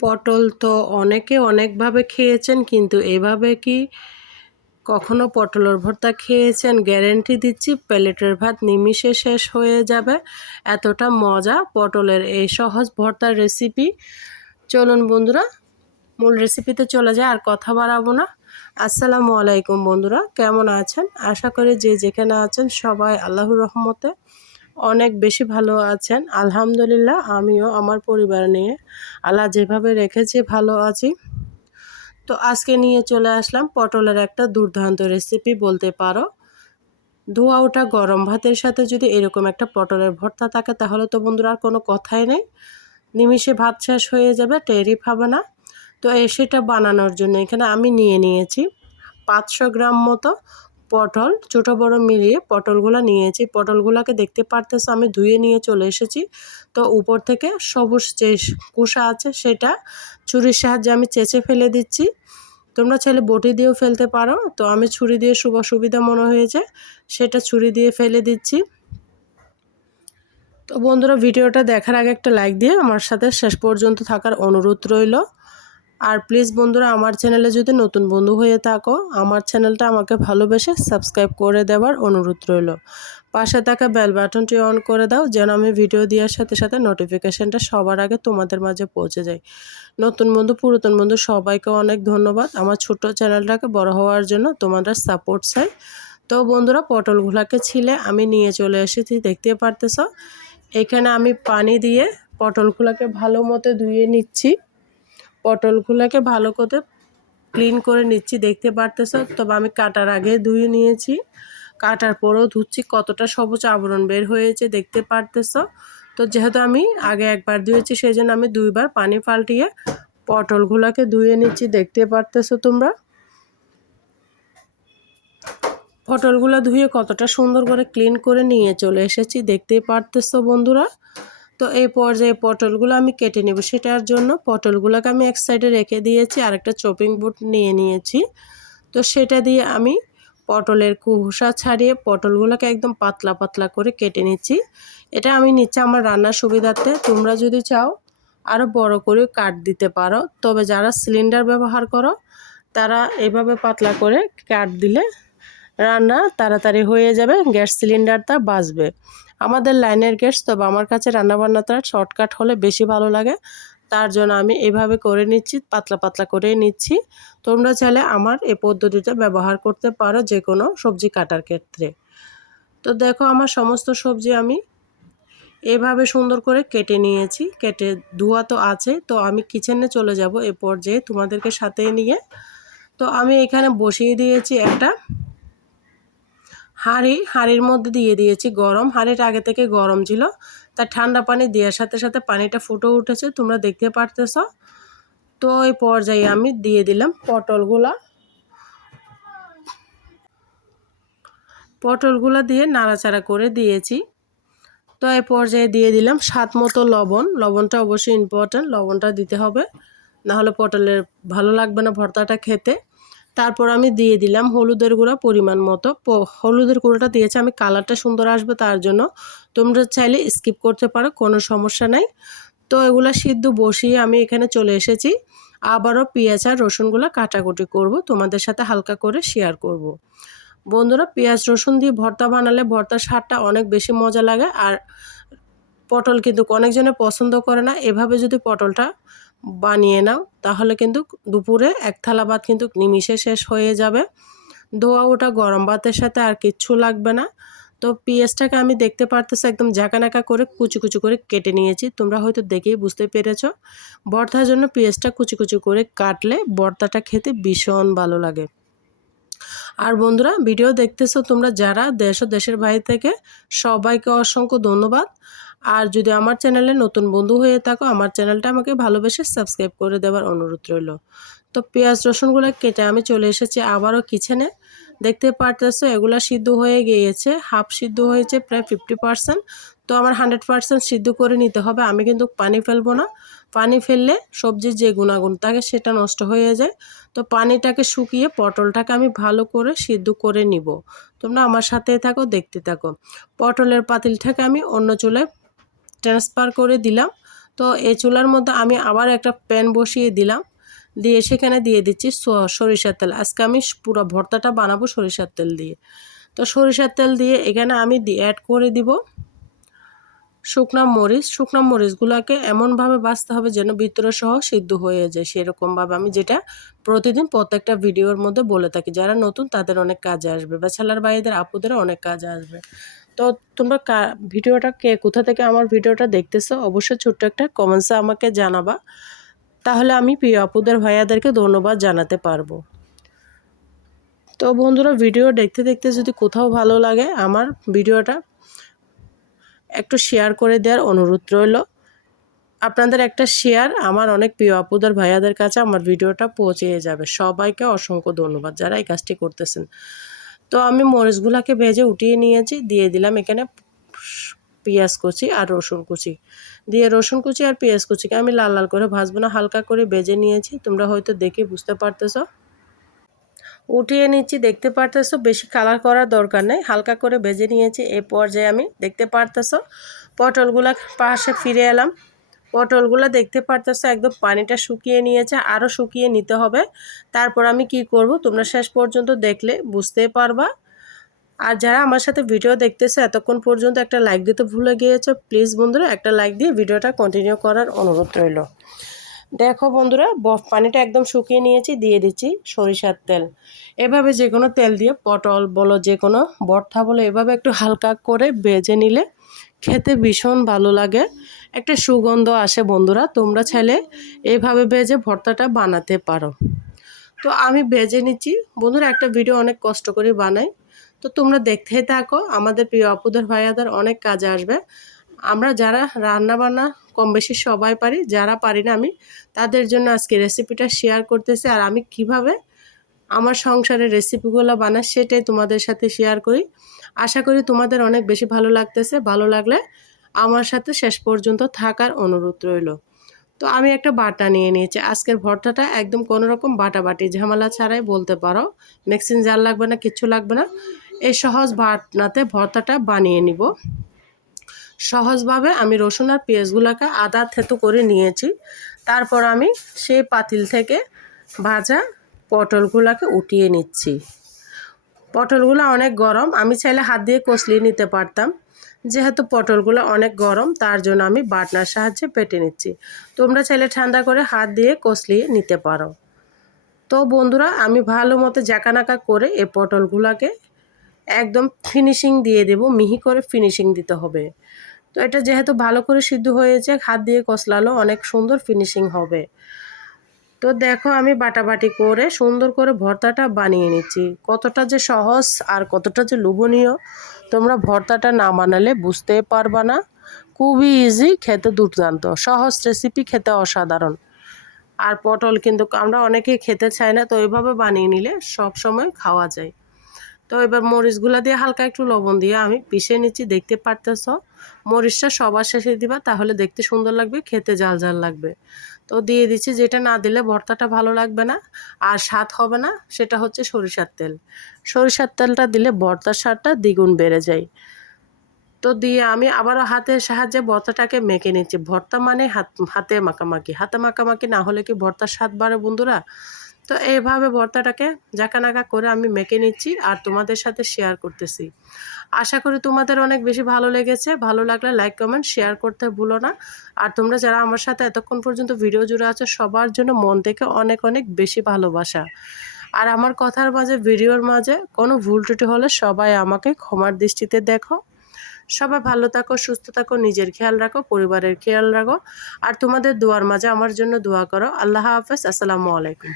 পটল তো অনেকে অনেকভাবে খেয়েছেন, কিন্তু এভাবে কি কখনো পটলের ভর্তা খেয়েছেন? গ্যারেন্টি দিচ্ছি প্লেটের ভাত নিমিষে শেষ হয়ে যাবে, এতটা মজা পটলের এই সহজ ভর্তার রেসিপি। চলুন বন্ধুরা, মূল রেসিপিতে চলে যায়, আর কথা বাড়াবো না। আসসালামু আলাইকুম বন্ধুরা, কেমন আছেন? আশা করি যে যেখানে আছেন সবাই আল্লাহর রহমতে অনেক বেশি ভালো আছেন। আলহামদুলিল্লাহ, আমিও আমার পরিবার নিয়ে আল্লাহ যেভাবে রেখেছে ভালো আছি। তো আজকে নিয়ে চলে আসলাম পটলের একটা দুর্দান্ত রেসিপি বলতে পারো। ধোয়া ওঠা গরম ভাতের সাথে যদি এরকম একটা পটলের ভর্তা থাকে তাহলে তো বন্ধুরা আর কোনো কথাই নেই, নিমিষে ভাত শেষ হয়ে যাবে, টেরই পাবে না। তো সেটা বানানোর জন্য এখানে আমি নিয়ে নিয়েছি 500 গ্রাম মতো পটল, ছোটো বড় মিলিয়ে পটলগুলো নিয়েছি। পটলগুলোকে দেখতে পারতেছো আমি ধুয়ে নিয়ে চলে এসেছি। তো উপর থেকে সবুজ যে কুসা আছে সেটা ছুরির সাহায্যে আমি চেঁচে ফেলে দিচ্ছি। তোমরা চাইলে বটি দিয়েও ফেলতে পারো, তো আমি ছুরি দিয়ে সুবিধা মনে হয়েছে সেটা ছুরি দিয়ে ফেলে দিচ্ছি। তো বন্ধুরা, ভিডিওটা দেখার আগে একটা লাইক দিয়ে আমার সাথে শেষ পর্যন্ত থাকার অনুরোধ রইল। আর প্লিজ বন্ধুরা, আমার চ্যানেলে যদি নতুন বন্ধু হয়ে থাকো, আমার চ্যানেলটা আমাকে ভালোবেসে সাবস্ক্রাইব করে দেওয়ার অনুরোধ রইল। পাশে থাকা বেল বাটনটি অন করে দাও, যেন আমি ভিডিও দেওয়ার সাথে সাথে নোটিফিকেশানটা সবার আগে তোমাদের মাঝে পৌঁছে যায়। নতুন বন্ধু, পুরাতন বন্ধু সবাইকে অনেক ধন্যবাদ আমার ছোট্ট চ্যানেলটাকে বড় হওয়ার জন্য তোমাদের সাপোর্ট চাই। তো বন্ধুরা, পটলগুলোকে ছিলে আমি নিয়ে চলে এসেছি, দেখতে পারতেছ। এখানে আমি পানি দিয়ে পটলগুলোকে ভালো মতো ধুয়ে নিচ্ছি। পটলগুলোকে ভালো করে ক্লিন করে নিচ্ছি, দেখতে পারতেছ। তবে আমি কাটার আগে ধুয়ে নিয়েছি, কাটার পরেও ধুচ্ছি, কতটা সবুজ আবরণ বের হয়েছে দেখতে পারতেছ। তো যেহেতু আমি আগে একবার ধুয়েছি সেই জন্য আমি দুইবার পানি পাল্টিয়ে পটলগুলোকে ধুয়ে নিচ্ছি, দেখতে পারতেছ তোমরা। পটলগুলো ধুয়ে কতটা সুন্দর করে ক্লিন করে নিয়ে চলে এসেছি, দেখতেই পারতেছ বন্ধুরা। তো এই পর্যায়ে পটলগুলো আমি কেটে নেব, সেটার জন্য পটলগুলোকে আমি এক সাইডে রেখে দিয়েছি, আর একটা চপিং বোর্ড নিয়ে নিয়েছি। তো সেটা দিয়ে আমি পটলের খোসা ছাড়িয়ে পটলগুলোকে একদম পাতলা পাতলা করে কেটে নিচ্ছি। এটা আমি নিচ্ছি আমার রান্নার সুবিধার্থে, তোমরা যদি চাও আরও বড় করে কাট দিতে পারো। তবে যারা সিলিন্ডার ব্যবহার করো তারা এভাবে পাতলা করে কাট দিলে রান্না তাড়াতাড়ি হয়ে যাবে, গ্যাস সিলিন্ডারটা বাঁচবে। আমাদের লাইনের গ্যাস, তবে আমার কাছে রান্নাবান্নাটা শর্টকাট হলে বেশি ভালো লাগে, তার জন্য আমি এভাবে করে নিচ্ছি, পাতলা পাতলা করে নিচ্ছি। তোমরা চাইলে আমার এই পদ্ধতিটা ব্যবহার করতে পারো যে কোনো সবজি কাটার ক্ষেত্রে। তো দেখো, আমার সমস্ত সবজি আমি এভাবে সুন্দর করে কেটে নিয়েছি, কেটে ধোয়া তো আছে। তো আমি কিচেনে চলে যাব এ পর্যায়ে তোমাদেরকে সাথে নিয়ে। তো আমি এখানে বসিয়ে দিয়েছি একটা হাঁড়ির মধ্যে দিয়ে দিয়েছি গরম। হাঁড়িটা আগে থেকে গরম ছিল, তা ঠান্ডা পানি দেওয়ার সাথে সাথে পানিটা ফুটে উঠেছে, তোমরা দেখতে পারতেছ। তো এই পর্যায়ে আমি দিয়ে দিলাম পটলগুলা দিয়ে নাড়াচাড়া করে দিয়েছি। তো এই পর্যায়ে দিয়ে দিলাম স্বাদ মতো লবণ। লবণটা অবশ্যই ইম্পর্ট্যান্ট, লবণটা দিতে হবে, নাহলে পটলের ভালো লাগবে না ভর্তাটা খেতে। তারপর আমি দিয়ে দিলাম হলুদের গুঁড়া পরিমাণ মতো। হলুদের গুঁড়োটা দিয়েছি আমি কালারটা সুন্দর আসবে তার জন্য, তোমরা চাইলে স্কিপ করতে পারো, কোনো সমস্যা নাই। তো এগুলো সিদ্ধ বসিয়ে আমি এখানে চলে এসেছি। আবারও পেঁয়াজ আর রসুনগুলো কাটাকুটি করব, তোমাদের সাথে হালকা করে শেয়ার করব। বন্ধুরা, পেঁয়াজ রসুন দিয়ে ভর্তা বানালে ভর্তার স্বাদটা অনেক বেশি মজা লাগে। আর পটল কিন্তু অনেকজনে পছন্দ করে না, এভাবে যদি পটলটা বানিয়ে নাও তাহলে কিন্তু দুপুরে এক থালা ভাত কিন্তু নিমিষে শেষ হয়ে যাবে। ধোয়া ওঠা গরম ভাতের সাথে আর কিচ্ছু লাগবে না। তো পেঁয়াজটাকে আমি দেখতে পারতেছি একদম ঝাঁকানাকা করে কুচি কুচি করে কেটে নিয়েছি, তোমরা হয়তো দেখেই বুঝতে পেরেছো। ভর্তার জন্য পেঁয়াজটা কুচি কুচি করে কাটলে ভর্তাটা খেতে ভীষণ ভালো লাগে। আর বন্ধুরা, ভিডিও দেখতেছো তোমরা যারা দেশ ও দেশের বাইরে থেকে, সবাইকে অসংখ্য ধন্যবাদ। আর যদি আমার চ্যানেলে নতুন বন্ধু হয়ে থাকো, আমার চ্যানেলটা আমাকে ভালোবেসে সাবস্ক্রাইব করে দেওয়ার অনুরোধ রইল। তো পেঁয়াজ রসুনগুলো কেটে আমি চলে এসেছি আবারও কিচেনে, দেখতে পারতেছো এগুলা সিদ্ধ হয়ে গিয়েছে, হাফ সিদ্ধ হয়েছে প্রায় 50%। তো আমার 100% সিদ্ধ করে নিতে হবে, আমি কিন্তু পানি ফেলবো না। পানি ফেললে সবজির যে গুণাগুণ থাকে সেটা নষ্ট হয়ে যায়। তো পানিটাকে শুকিয়ে পটলটাকে আমি ভালো করে সিদ্ধ করে নিব, তোমরা আমার সাথে থাকো, দেখতে থাকো। পটলের পাতিলটাকে আমি অন্য চুলায় ট্রান্সফার করে দিলাম। তো এই চুলার মধ্যে আমি আবার একটা প্যান বসিয়ে দিলাম, দিয়ে সেখানে দিয়ে দিচ্ছি সরিষার তেল। আজকে আমি পুরো ভর্তাটা বানাবো সরিষার তেল দিয়ে। তো সরিষার তেল দিয়ে এখানে আমি অ্যাড করে দিব শুকনা মরিচ। শুকনা মরিচগুলোকে এমনভাবে ভাজতে হবে যেন ভিতরে সহ সিদ্ধ হয়ে যায়, সেরকমভাবে আমি যেটা প্রতিদিন প্রত্যেকটা ভিডিওর মধ্যে বলে থাকি। যারা নতুন তাদের অনেক কাজে আসবে, বা ছেলের ভাইদের আপুদের অনেক কাজে আসবে। তো তোমরা ভিডিওটা কে কোথা থেকে আমার ভিডিওটা দেখতেছো অবশ্যই ছোট্ট একটা কমেন্টসে আমাকে জানাবা, তাহলে আমি প্রিয় আপুদের ভাইয়াদেরকে ধন্যবাদ জানাতে পারবো। তো বন্ধুরা, ভিডিও দেখতে দেখতে যদি কোথাও ভালো লাগে আমার ভিডিওটা একটু শেয়ার করে দেওয়ার অনুরোধ রইল। আপনাদের একটা শেয়ার আমার অনেক প্রিয় আপুদের ভাইয়াদের কাছে আমার ভিডিওটা পৌঁছে যাবে। সবাইকে অসংখ্য ধন্যবাদ যারা এই কাজটি করতেছেন। তো আমি মরিচগুলোকে ভেজে উঠিয়ে নিয়েছি, দিয়ে দিলাম এখানে পেঁয়াজ কুচি আর রসুন কুচি। দিয়ে রসুন কুচি আর পেঁয়াজ কুচিকে আমি লাল লাল করে ভাজবো না, হালকা করে ভেজে নিয়েছি। তোমরা হয়তো দেখে বুঝতে পারতেছো। উঠিয়ে নিচ্ছি, দেখতে পারতেছো, বেশি কালার করার দরকার নেই, হালকা করে ভেজে নিয়েছি। এই পর্যায়ে আমি দেখতে পারতেছো পটলগুলা পাশে ফিরে এলাম। পটলগুলো দেখতে পারতেছো একদম পানিটা শুকিয়ে নিয়েছে, আরও শুকিয়ে নিতে হবে। তারপর আমি কি করব তোমরা শেষ পর্যন্ত দেখলে বুঝতে পারবা। আর যারা আমার সাথে ভিডিও দেখতেছে এতক্ষণ পর্যন্ত একটা লাইক দিতে ভুলে গিয়েছো, প্লিজ বন্ধুরা একটা লাইক দিয়ে ভিডিওটা কন্টিনিউ করার অনুরোধ রইল। দেখো বন্ধুরা, পানিটা একদম শুকিয়ে নিয়েছি, দিয়ে দিচ্ছি সরিষার তেল। এভাবে যে কোনো তেল দিয়ে পটল বলো যে কোনো ভর্তা বলো এভাবে একটু হালকা করে ভেজে নিলে খেতে ভীষণ ভালো লাগে, একটা সুগন্ধ আসে। বন্ধুরা তোমরা চাইলে এইভাবে ভেজে ভর্তাটা বানাতে পারো। তো আমি ভেজে নিচ্ছি বন্ধুরা, একটা ভিডিও অনেক কষ্ট করে বানাই। তো তোমরা দেখতেই থাকো, আমাদের প্রিয় আপুদের ভাইয়াদের অনেক কাজে আসবে। আমরা যারা রান্না বান্না কম বেশি সবাই পারি, যারা পারি না আমি তাদের জন্য আজকে রেসিপিটা শেয়ার করতেছি। আর আমি কিভাবে আমার সংসারের রেসিপিগুলো বানাই সেটাই তোমাদের সাথে শেয়ার করি। আশা করি তোমাদের অনেক বেশি ভালো লাগতেছে। ভালো লাগলে আমার সাথে শেষ পর্যন্ত থাকার অনুরোধ রইল। তো আমি একটা বাটা নিয়ে নিয়েছি। আজকের ভর্তাটা একদম কোনো রকম বাটাবাটি ঝামেলা ছাড়াই বলতে পারো, মিক্সিং জার লাগবে না, কিচ্ছু লাগবে না। এই সহজ বাটনাতে ভর্তাটা বানিয়ে নিব। সহজভাবে আমি রসুন আর পেঁয়াজগুলোকে আদা থেতো করে নিয়েছি। তারপর আমি সেই পাতিল থেকে ভাজা পটলগুলোকে উঠিয়ে নিচ্ছি। পটলগুলো অনেক গরম, আমি চাইলে হাত দিয়ে কষলিয়ে নিতে পারতাম, যেহেতু পটলগুলো অনেক গরম তার জন্য আমি বাটনার সাহায্যে পেটে নিচ্ছি। তোমরা চাইলে ঠান্ডা করে হাত দিয়ে কষলিয়ে নিতে পারো। তো বন্ধুরা, আমি ভালো মতো জাকানাকা করে এই পটলগুলোকে একদম ফিনিশিং দিয়ে দেব, মিহি করে ফিনিশিং দিতে হবে। তো এটা যেহেতু ভালো করে সিদ্ধ হয়েছে, হাত দিয়ে কষলালো অনেক সুন্দর ফিনিশিং হবে। তো দেখো আমি বাটাবাটি করে সুন্দর করে ভর্তাটা বানিয়ে নিচ্ছি। কতটা যে সহজ আর কতটা যে লোভনীয়, তোমরা ভর্তাটা না বানালে বুঝতে পারবা না। খুবই ইজি, খেতে দুর্দান্ত, সহজ রেসিপি, খেতে অসাধারণ। আর পটল কিন্তু আমরা অনেকেই খেতে চাই না, তো এইভাবে বানিয়ে নিলে সব সময় খাওয়া যায়। তো এবার মরিচগুলা দিয়ে হালকা একটু লবণ দিয়ে আমি পিষে নিচ্ছি, দেখতে পারতেছ। মরিচটা সবার শেষে দিবা, তাহলে দেখতে সুন্দর লাগবে, খেতে ঝাল ঝাল লাগবে। তো দিয়ে দিচ্ছি, যেটা না দিলে ভর্তাটা ভালো লাগবে না আর স্বাদ হবে না, সেটা হচ্ছে সরিষার তেল। সরিষার তেলটা দিলে ভর্তার স্বাদটা দ্বিগুণ বেড়ে যায়। তো দিয়ে আমি আবারও হাতের সাহায্যে ভর্তাটাকে মেখে নিচ্ছি। ভর্তা মানে হাতে মাখামাখি, হাতে মাখামাখি না হলে কি ভর্তার স্বাদ বাড়ে বন্ধুরা? তো এইভাবে ভর্তাটাকে জাকানাকা করে আমি মেখে নিচ্ছি আর তোমাদের সাথে শেয়ার করতেছি। আশা করি তোমাদের অনেক বেশি ভালো লেগেছে। ভালো লাগলে লাইক কমেন্ট শেয়ার করতে ভুলো না। আর তোমরা যারা আমার সাথে এতক্ষণ পর্যন্ত ভিডিও জুড়ে আছো সবার জন্য মন থেকে অনেক অনেক বেশি ভালোবাসা। আর আমার কথার মাঝে ভিডিওর মাঝে কোনো ভুল ত্রুটি হলে সবাই আমাকে ক্ষমার দৃষ্টিতে দেখো। সবাই ভালো থাকো, সুস্থ থাকো, নিজের খেয়াল রাখো, পরিবারের খেয়াল রাখো। আর তোমাদের দোয়ার মাঝে আমার জন্য দোয়া করো। আল্লাহ হাফেজ, আসসালামু আলাইকুম।